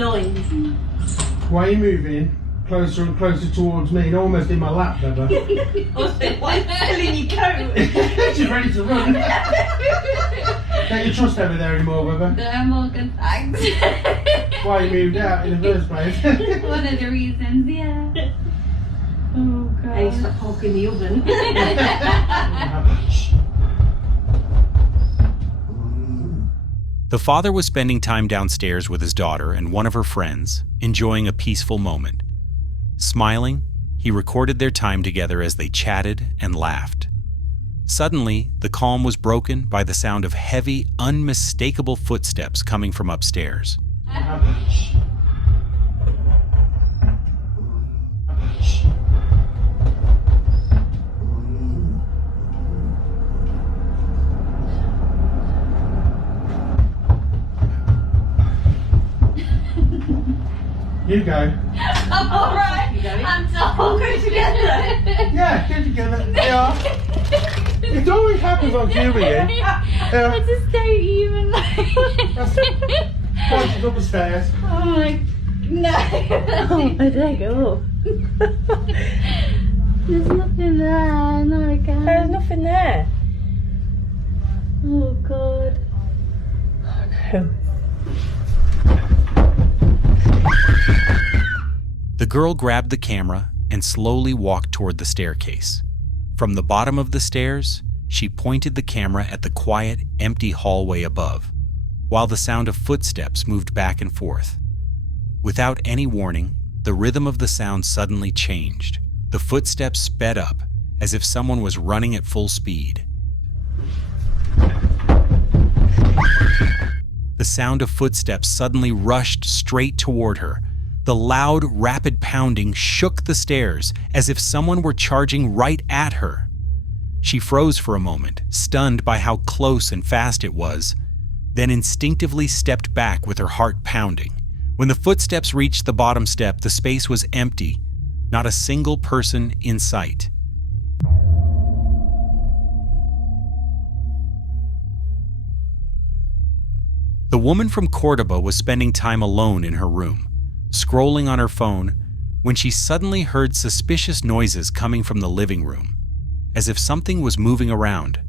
noise. Why are you moving closer and closer towards me and almost in my lap, Beba? Also, why are you pulling your coat? She's ready to run. Don't you trust over there anymore, Beba? No, I'm all good, thanks. Why you moved out in the first place? One of the reasons, yeah. Oh, God. I used to poke in the oven. The father was spending time downstairs with his daughter and one of her friends, enjoying a peaceful moment. Smiling, he recorded their time together as they chatted and laughed. Suddenly, the calm was broken by the sound of heavy, unmistakable footsteps coming from upstairs. You go. All right, I'm so We'll go together. Yeah, get together. Yeah. It always happens on Julian. I just don't even know. Once up the stairs. Oh my, no. Oh, I don't go. There's nothing there. No, I can't. There's nothing there. Oh, God. Oh, no. The girl grabbed the camera and slowly walked toward the staircase. From the bottom of the stairs, she pointed the camera at the quiet, empty hallway above, while the sound of footsteps moved back and forth. Without any warning, the rhythm of the sound suddenly changed. The footsteps sped up, as if someone was running at full speed. The sound of footsteps suddenly rushed straight toward her. The loud, rapid pounding shook the stairs as if someone were charging right at her. She froze for a moment, stunned by how close and fast it was, then instinctively stepped back with her heart pounding. When the footsteps reached the bottom step, the space was empty, not a single person in sight. The woman from Cordoba was spending time alone in her room, scrolling on her phone, when she suddenly heard suspicious noises coming from the living room, as if something was moving around.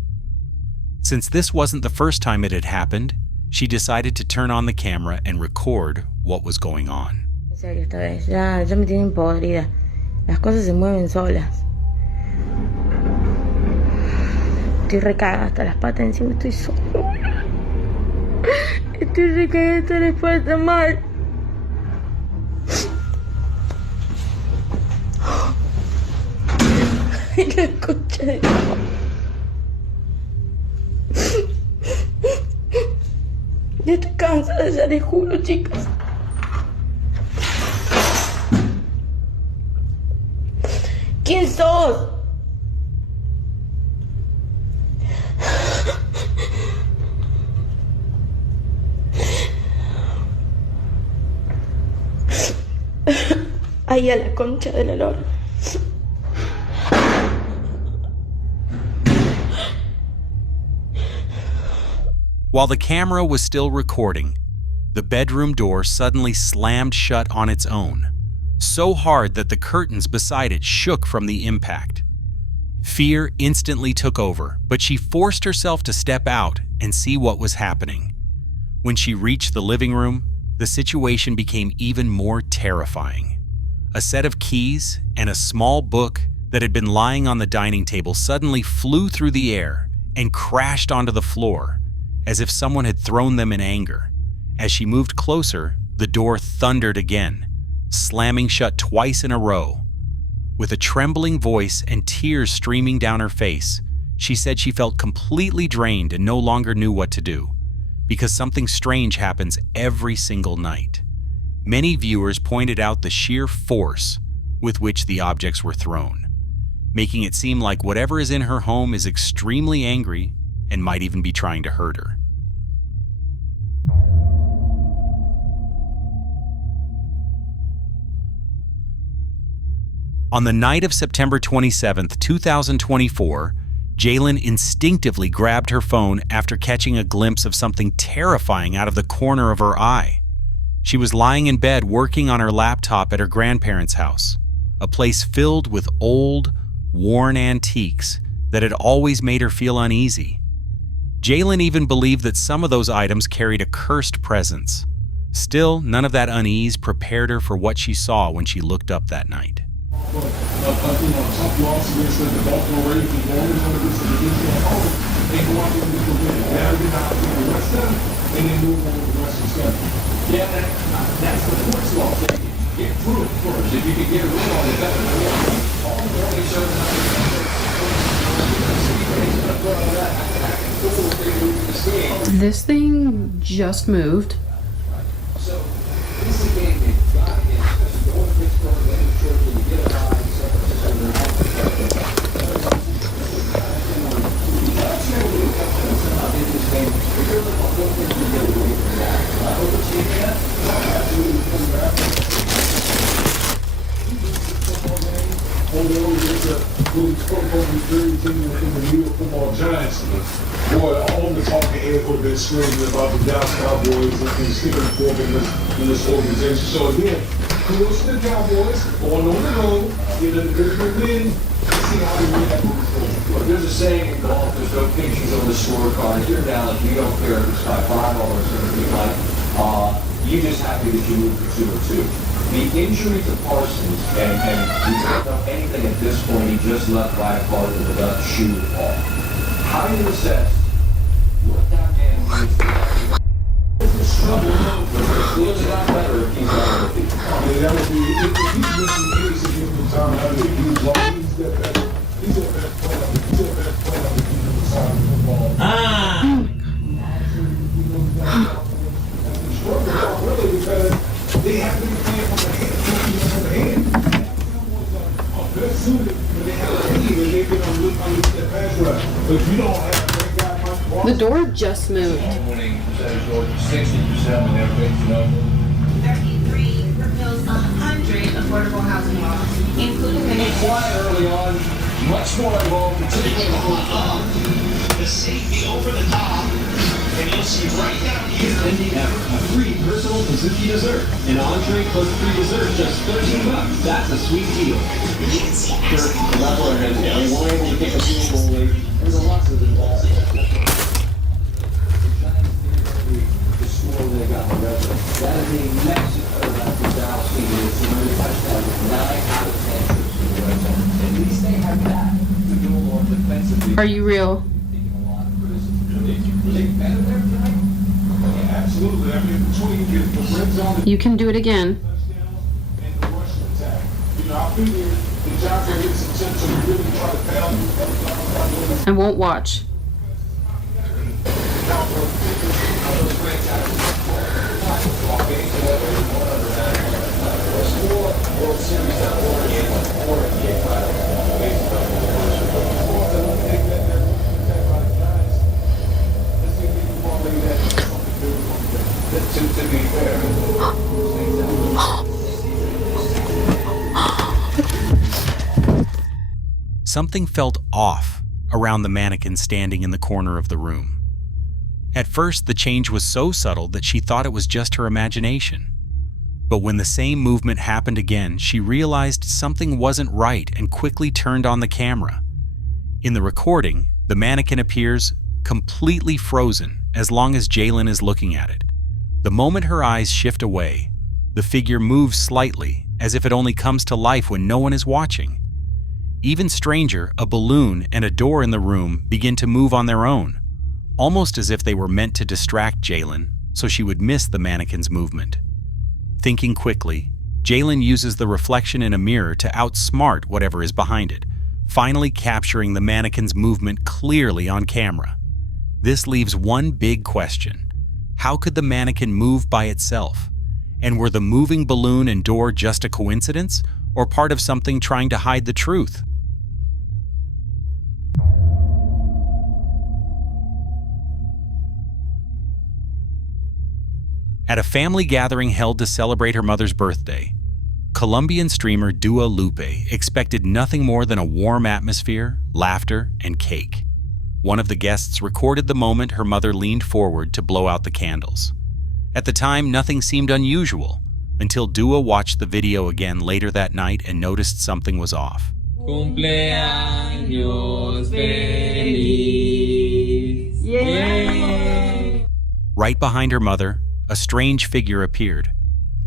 Since this wasn't the first time it had happened, she decided to turn on the camera and record what was going on. En serio, esta vez. Ya me tienen podrida. Las cosas se mueven solas. Estoy recagada hasta las patas, encima estoy sola. Estoy recagada hasta las patas mal. Ay, la concha de... Ya estoy cansada, ya les juro, chicas. ¿Quién sos? Ahí a la concha de la lora. While the camera was still recording, the bedroom door suddenly slammed shut on its own, so hard that the curtains beside it shook from the impact. Fear instantly took over, but she forced herself to step out and see what was happening. When she reached the living room, the situation became even more terrifying. A set of keys and a small book that had been lying on the dining table suddenly flew through the air and crashed onto the floor, as if someone had thrown them in anger. As she moved closer, the door thundered again, slamming shut twice in a row. With a trembling voice and tears streaming down her face, she said she felt completely drained and no longer knew what to do, because something strange happens every single night. Many viewers pointed out the sheer force with which the objects were thrown, making it seem like whatever is in her home is extremely angry and might even be trying to hurt her. On the night of September 27, 2024, Jalen instinctively grabbed her phone after catching a glimpse of something terrifying out of the corner of her eye. She was lying in bed working on her laptop at her grandparents' house, a place filled with old, worn antiques that had always made her feel uneasy. Jalen even believed that some of those items carried a cursed presence. Still, none of that unease prepared her for what she saw when she looked up that night. This thing just moved. Boy, all the talking heads would have been screaming about the Dallas Cowboys and sticking fork in this organization. So again, kudos to the Cowboys going on the road, getting a good win, and see how they react moving forward. There's a saying in golf, there's no pictures on the scorecard. If you're down, you don't care if it's by $5 or anything like. You're just happy that you moved to 2-2. The injury to Parsons, and we don't know anything at this point, he just left by a car with a left shoe off. How do you assess what that man needs to do? Feels a lot better if he's on the feet. Yeah, that would be, if he's missing any significant time, I think he's long, he's that better. He's a better player. He's a better player on the defensive side of the football. Really, because they have to be playing from the hand. They're suited, but they have a team and they've been on the pass rush. But if you don't have that guy, Mike Barnes. The door just moved. Winning percentage or 60% and everything, you know. 33 propels 100 affordable housing laws, including the Quiet early on, much more involved, particularly the safety over the top, and you'll see right down here. Indie ever, a free personal Suzuki dessert. An entree plus free dessert, just $13. That's a sweet deal. level and they weren't able to pick a field goal. There's a lot of involved. The score they got the rest of it. That is a Mexico after Dallas Eagles. And really touchdown with 9 out of 10 trips in the red zone. At least they have that to do more defensively. Are you real? Absolutely. I mean, between the red zone You can do it again. and the rushing attack. You know, I figure the Giants will get some tips and really try to pound. I won't watch. Something felt off around the mannequin standing in the corner of the room. At first, the change was so subtle that she thought it was just her imagination. But when the same movement happened again, she realized something wasn't right and quickly turned on the camera. In the recording, the mannequin appears completely frozen as long as Jalen is looking at it. The moment her eyes shift away, the figure moves slightly, as if it only comes to life when no one is watching. Even stranger, a balloon and a door in the room begin to move on their own, almost as if they were meant to distract Jalen so she would miss the mannequin's movement. Thinking quickly, Jalen uses the reflection in a mirror to outsmart whatever is behind it, finally capturing the mannequin's movement clearly on camera. This leaves one big question. How could the mannequin move by itself? And were the moving balloon and door just a coincidence, or part of something trying to hide the truth? At a family gathering held to celebrate her mother's birthday, Colombian streamer Dua Lupe expected nothing more than a warm atmosphere, laughter, and cake. One of the guests recorded the moment her mother leaned forward to blow out the candles. At the time, nothing seemed unusual, until Dua watched the video again later that night and noticed something was off. Cumpleaños feliz. Yay! Right behind her mother, a strange figure appeared,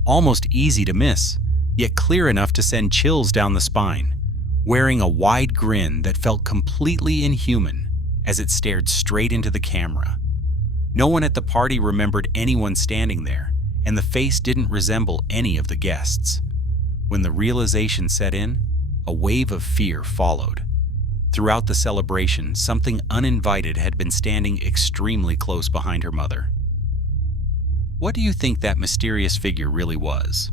almost easy to miss, yet clear enough to send chills down the spine, wearing a wide grin that felt completely inhuman as it stared straight into the camera. No one at the party remembered anyone standing there, and the face didn't resemble any of the guests. When the realization set in, a wave of fear followed. Throughout the celebration, something uninvited had been standing extremely close behind her mother. What do you think that mysterious figure really was?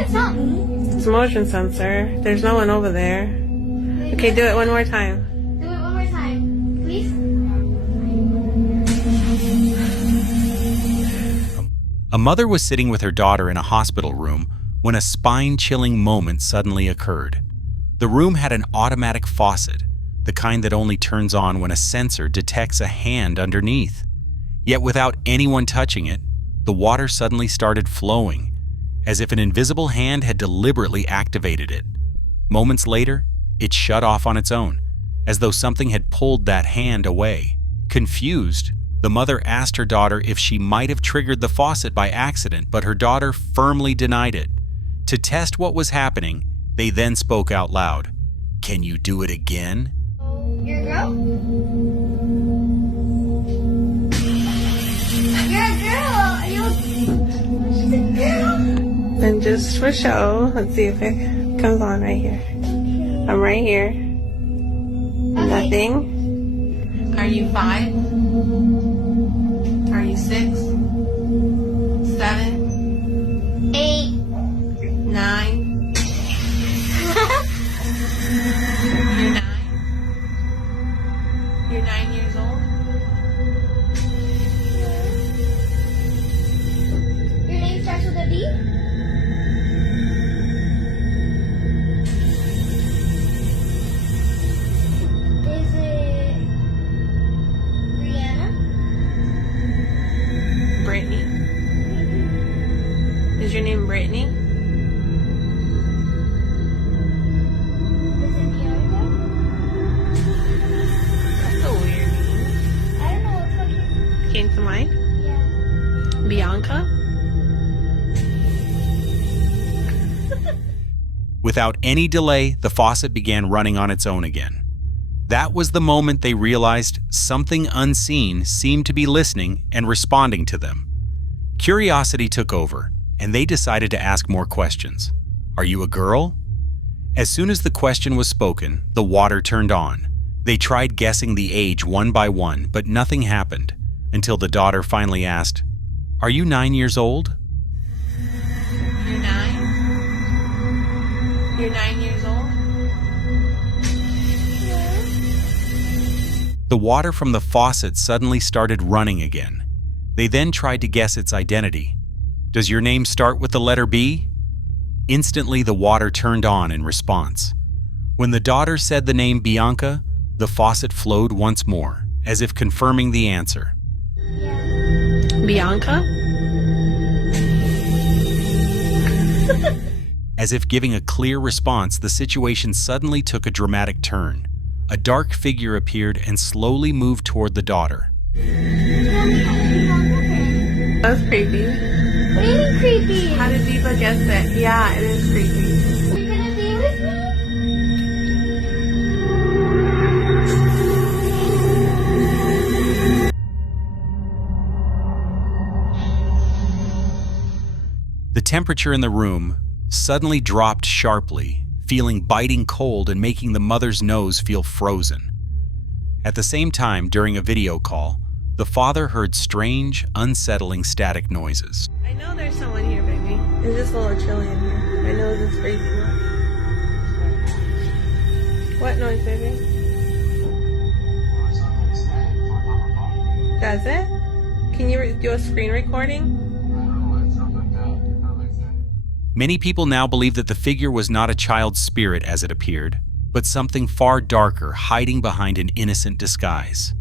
It's not me. It's motion sensor. There's no one over there. Okay, do it one more time. Do it one more time, please. A mother was sitting with her daughter in a hospital room when a spine-chilling moment suddenly occurred. The room had an automatic faucet, the kind that only turns on when a sensor detects a hand underneath. Yet without anyone touching it, the water suddenly started flowing, as if an invisible hand had deliberately activated it. Moments later, it shut off on its own, as though something had pulled that hand away. Confused, the mother asked her daughter if she might have triggered the faucet by accident, but her daughter firmly denied it. To test what was happening, they then spoke out loud. "Can you do it again?" You're a girl? You're a girl! Are you She's a girl! And just for show, let's see if it comes on right here. I'm right here. Nothing. Are you 5? Are you 6? 7? 8. 9? You're 9? You're 9 years old? Your name starts with a B? Is it Brianna? Brittany. Is your name Brittany? Is it Bianca? That's a weird name. I don't know what fucking. Came to mind? Yeah. Bianca? Without any delay, the faucet began running on its own again. That was the moment they realized something unseen seemed to be listening and responding to them. Curiosity took over, and they decided to ask more questions. "Are you a girl?" As soon as the question was spoken, the water turned on. They tried guessing the age one by one, but nothing happened, until the daughter finally asked, "Are you 9 years old?" You're 9? You're 9 years old? The water from the faucet suddenly started running again. They then tried to guess its identity. "Does your name start with the letter B?" Instantly, the water turned on in response. When the daughter said the name Bianca, the faucet flowed once more, as if confirming the answer. Bianca? As if giving a clear response, the situation suddenly took a dramatic turn. A dark figure appeared and slowly moved toward the daughter. That's creepy. What do you mean creepy? How did Diva guess that? Yeah, it is creepy. You're gonna be with me? The temperature in the room suddenly dropped sharply, feeling biting cold and making the mother's nose feel frozen. At the same time, during a video call, the father heard strange, unsettling static noises. I know there's someone here, baby. It's just a little chilly in here. I know this crazy noise. What noise, baby? Does it? Can you do a screen recording? Many people now believe that the figure was not a child's spirit as it appeared, but something far darker hiding behind an innocent disguise.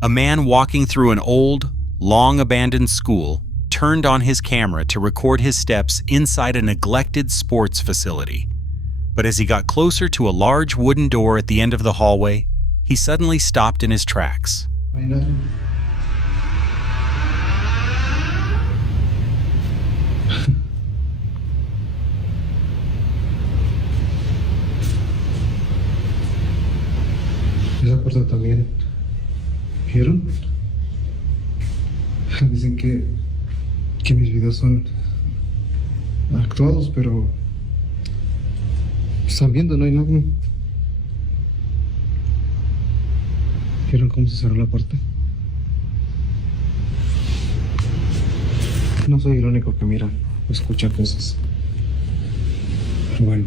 A man walking through an old, long-abandoned school turned on his camera to record his steps inside a neglected sports facility. But as he got closer to a large wooden door at the end of the hallway, he suddenly stopped in his tracks. Esa puerta también. ¿Vieron? Dicen que mis videos son actuados, pero están viendo, no hay nadie. ¿Vieron cómo se cerró la puerta? No soy el único que mira o escucha cosas. Pero bueno.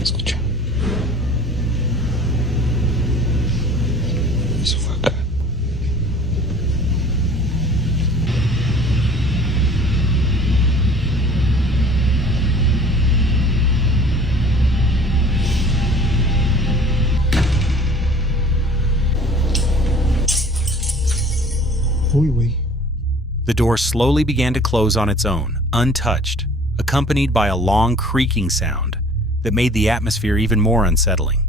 Escucha. Eso fue acá. Uy, güey. The door slowly began to close on its own, untouched, accompanied by a long creaking sound that made the atmosphere even more unsettling.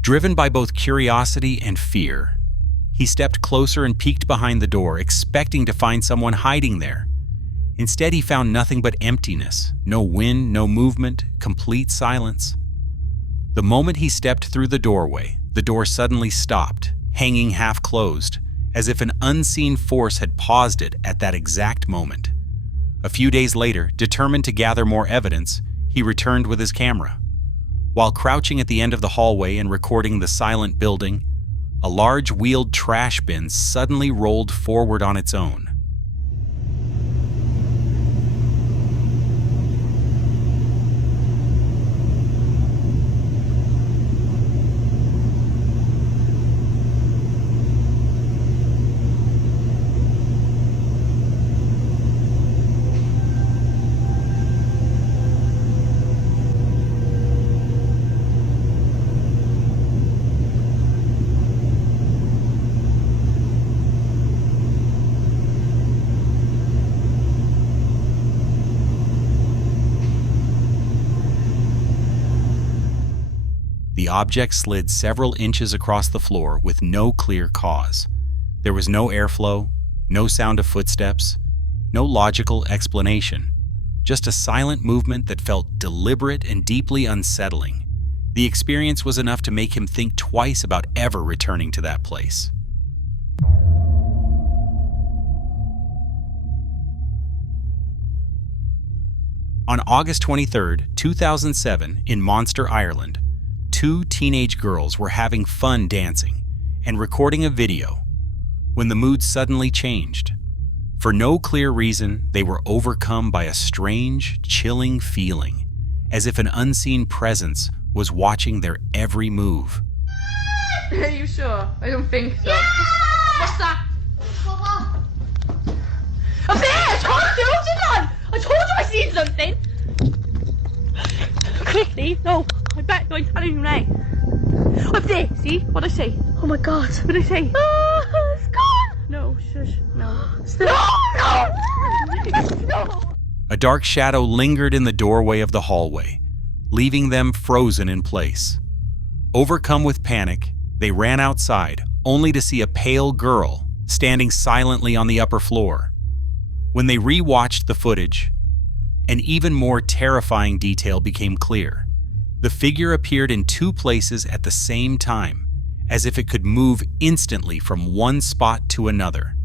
Driven by both curiosity and fear, he stepped closer and peeked behind the door, expecting to find someone hiding there. Instead, he found nothing but emptiness, no wind, no movement, complete silence. The moment he stepped through the doorway, the door suddenly stopped, hanging half-closed, as if an unseen force had paused it at that exact moment. A few days later, determined to gather more evidence, he returned with his camera. While crouching at the end of the hallway and recording the silent building, a large wheeled trash bin suddenly rolled forward on its own. The object slid several inches across the floor with no clear cause. There was no airflow, no sound of footsteps, no logical explanation, just a silent movement that felt deliberate and deeply unsettling. The experience was enough to make him think twice about ever returning to that place. On August 23, 2007, in Munster, Ireland, two teenage girls were having fun dancing and recording a video when the mood suddenly changed. For no clear reason, they were overcome by a strange, chilling feeling, as if an unseen presence was watching their every move. Are you sure? I don't think so. Yeah! What's that? Hold on. Up there! I told you! Hold on! I told you I seen something! Quickly! No! I bet I'm telling you now. Up there! See? What'd I say? Oh my god! What'd I say? It's gone! No, shush. No. No! A dark shadow lingered in the doorway of the hallway, leaving them frozen in place. Overcome with panic, they ran outside, only to see a pale girl standing silently on the upper floor. When they re-watched the footage, an even more terrifying detail became clear. The figure appeared in two places at the same time, as if it could move instantly from one spot to another.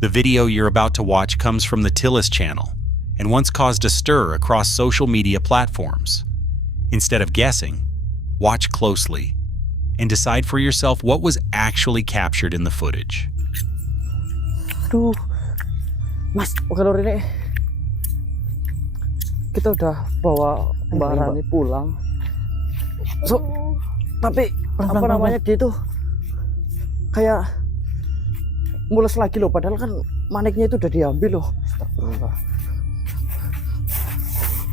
The video you're about to watch comes from the Tillis channel and once caused a stir across social media platforms. Instead of guessing, watch closely and decide for yourself what was actually captured in the footage. No. Mas, oke lur, ini kita udah bawa Mbak Rani pulang. So, tapi apa namanya dia tuh kayak mules lagi loh, padahal kan maniknya itu udah diambil loh. Astagfirullah.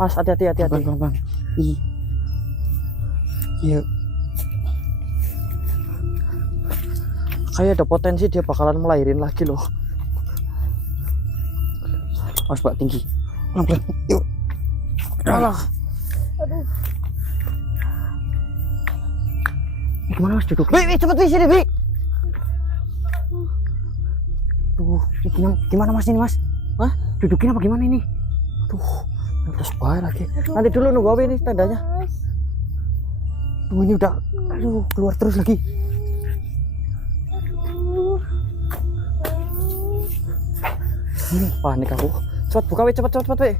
Mas, hati-hati. Bang. Iya. Kayak ada potensi dia bakalan melahirin lagi loh. Mas, Mbak, tinggi. Pelan-pelan. Yuk. Alah. Aduh. Gimana Mas duduk? Wi, cepet Wi, sini Wi. Tuh, ini gimana Mas ini Mas? Hah? Dudukin apa gimana ini? Aduh, terus bahaya lagi. Nanti dulu nunggu Wi ini tandanya. Tuh ini udah, aduh, keluar terus lagi. Panik aku. Cepet buka Wi, cepet Wi.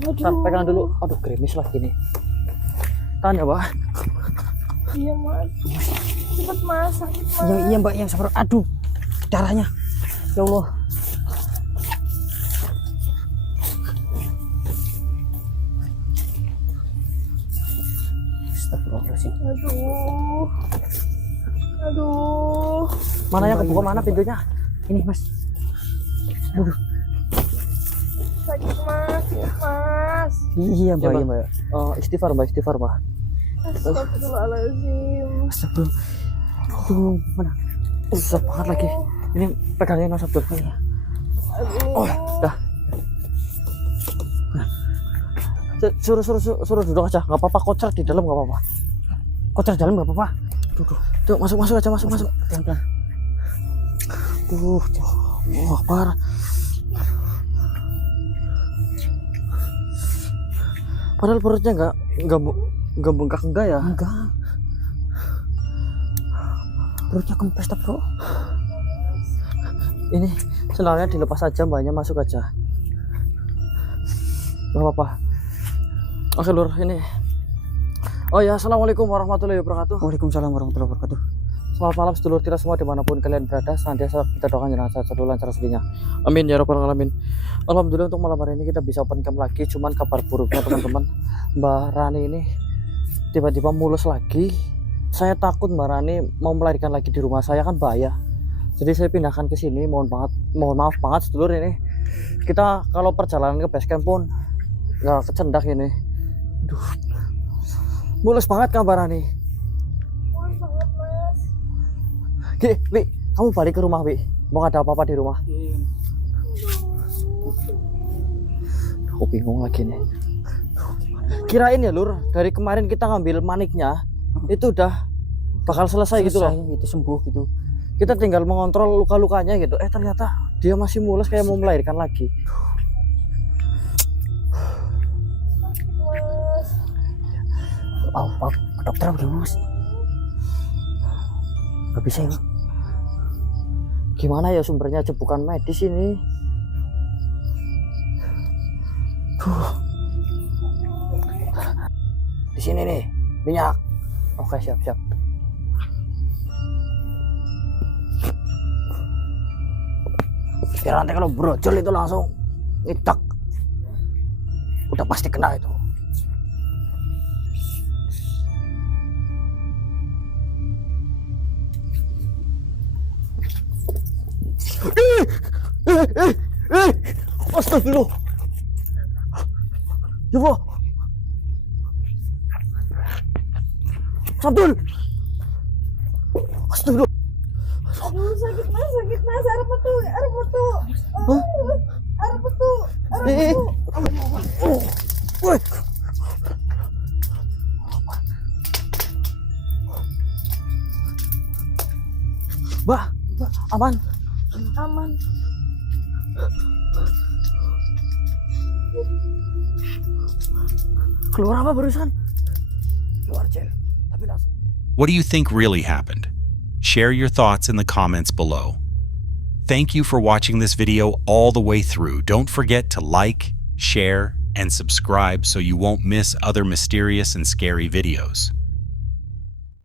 Ntar pegang dulu. Aduh, gerimis lagi nih. Tanya Mbak. Iya Mas. Cepet Mas, sakit Mas. Iya Mbak, yang sabar. Aduh, darahnya. Ya Allah. Astagfirullahaladzim. Aduh. Mana yang kebuka, mana pintunya? Ini Mas. Aduh. Sakit Mas. Iya Mbak. Istighfar Mbak. Astagfirullahaladzim. Astagfirullah. Aduh, mana? Susah banget lagi. Ini pegangin Mas Abdul. Oh, dah. Suruh duduk aja, nggak apa-apa. Kocret di dalam nggak apa-apa. Kocret di dalam nggak apa-apa. Tuh, masuk aja, masuk. Pelan-pelan. Tuh, wah parah. Padahal perutnya nggak bengkak enggak ya? Enggak. Perutnya kempes tak bro. Ini sendalnya dilepas aja, Mbaknya masuk aja. Gak apa-apa. Oke lur, ini. Oh ya, assalamualaikum warahmatullahi wabarakatuh. Waalaikumsalam warahmatullahi wabarakatuh. Selamat malam sedulur kita semua dimanapun kalian berada. Senantiasa kita doakan jenazah sehat selalu lancar rezekinya. Amin ya rabbal alamin. Alhamdulillah untuk malam hari ini kita bisa open cam lagi. Cuman kabar buruknya teman-teman, Mbak Rani ini tiba-tiba mulus lagi. Saya takut Mbak Rani mau melarikan lagi di rumah saya, kan bahaya. Jadi saya pindahkan ke sini. Mohon maaf banget sedulur ini. Kita kalau perjalanan ke base camp pun nggak kecendak ini. Duh, mulus banget kan Mbak Rani. Wi, kamu balik ke rumah, Wi. Mau ada apa-apa di rumah? Aku bingung lagi nih. Kirain ya, Lur, dari kemarin kita ngambil maniknya, itu udah bakal selesai gitu loh. Itu sembuh gitu. Kita tinggal mengontrol luka-lukanya gitu. Ternyata dia masih mulus kayak mau melahirkan lagi. Pak, ke dokter apa gimana Mas? Gak bisa ya? Gimana ya sumbernya aja bukan medis ini. Di sini nih, minyak. Oke, siap. Biar nanti kalau brojol itu langsung ngitak. Udah pasti kena itu. Astagfirullah. Coba. Sabdul. Astagfirullah. Aduh, sakit mas, arep metu. Hah? Arep metu. Woi. Mbak, aman. Keluar apa barusan? Keluar cel. Tapi langsung. What do you think really happened? Share your thoughts in the comments below. Thank you for watching this video all the way through. Don't forget to like, share, and subscribe so you won't miss other mysterious and scary videos.